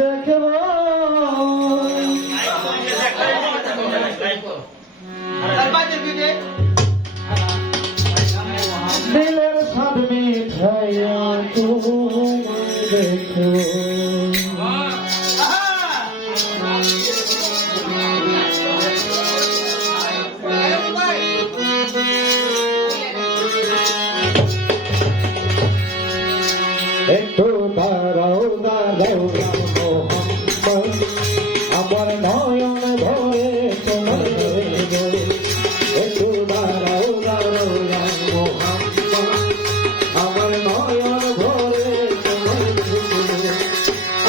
দেখব দিলের স্বাদ মিঠাইয়া তোমায় দেখব একটু দাঁড়াও দাঁড়াও মোহাম্মদ আমার নয়ন ধরে তোমায় দেখব একটু দাঁড়াও দাঁড়াও মোহাম্মদ আমার নয়ন ধরে তোমায় দেখব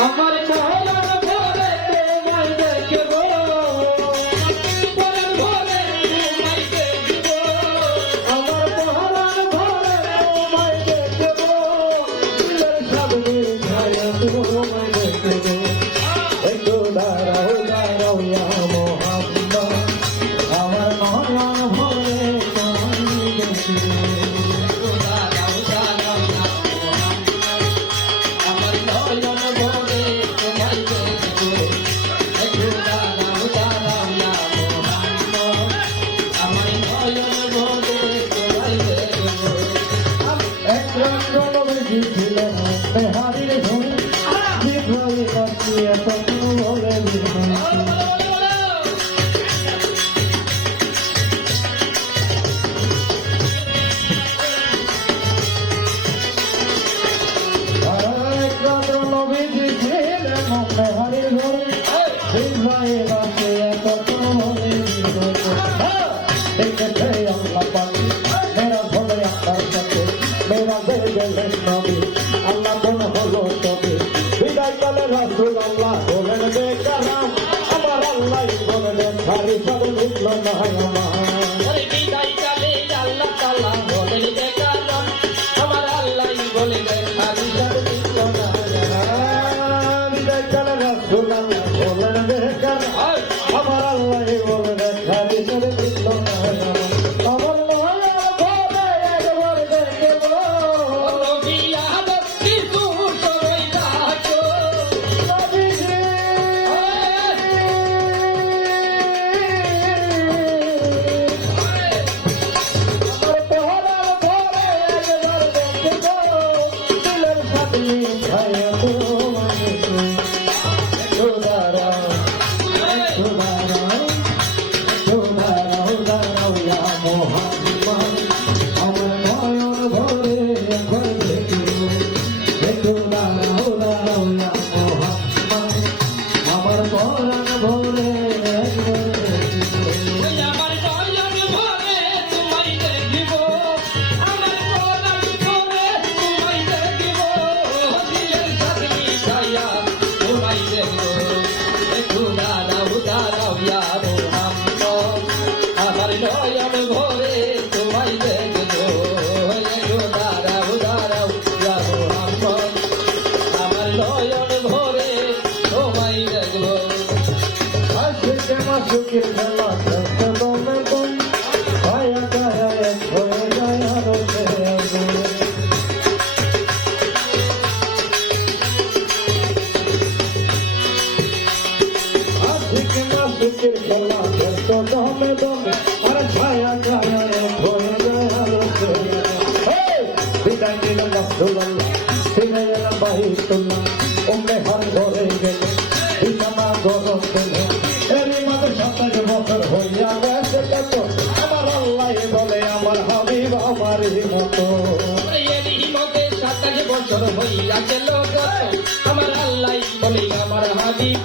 আমার নয়ন ধরে তোমায় দেখব পরাণ ভরে তোমায় দেখব আমার পরাণ ভরে তোমায় দেখব দিলের স্বাদ মিঠাইয়া তোমায় দেখব একটু দাঁড়াও দাঁড়াও মোহাম্মদ আমার নয়ন ভরে তোমায় দেখব হারির ধরে বিপ্লবী বাঁচিয়ে তখন বলে নবীজি ছিলেন হারির ধরে বিপ্লবী বাঁচিয়ে তখন বলে দেখেছে আল্লাহ পাখি মেরা ভোলে আপনার সাথে মেরা বেড়ে গেলেন নবী আল্লাহ মন হলো তবে বিদায় কালে রাসূল আল্লাহ বলেন বেকারাম আমার আল্লাহ বলেন হারি সব মিটল না আমার বিদায় কালে আল্লাহ তাআলা বলেন বেকারাম আমার আল্লাহ বলেন হারি সব মিটল না বিদায় কালে রাসূল আল্লাহ বলেন বেকারাম আমার আল্লাহ বলেন হারি সব মিটল না আমার সুখের খেলা খেলতে দমে দম ভায়া গায়া এক হয়ে যায় আরো আজকে না সুখের খেলা খেলতে দমে দমে আর ভায়া গায়া এক হয়ে যায় আরো বিদায় নিলাম রাসূলুল্লাহ ফিরে এলাম বাইতুল্লাহ ওমরে হর ঘরে গেলে বিছানা গরম পেলে এরই মাঝে 27 বছর হইয়া গেছে কত আমার আল্লাহ বলে আমার হাবিব আমারই মতো এরই মধ্যে 27 বছর হইয়া গেল আমার আল্লাহ বলে আমার হাবিব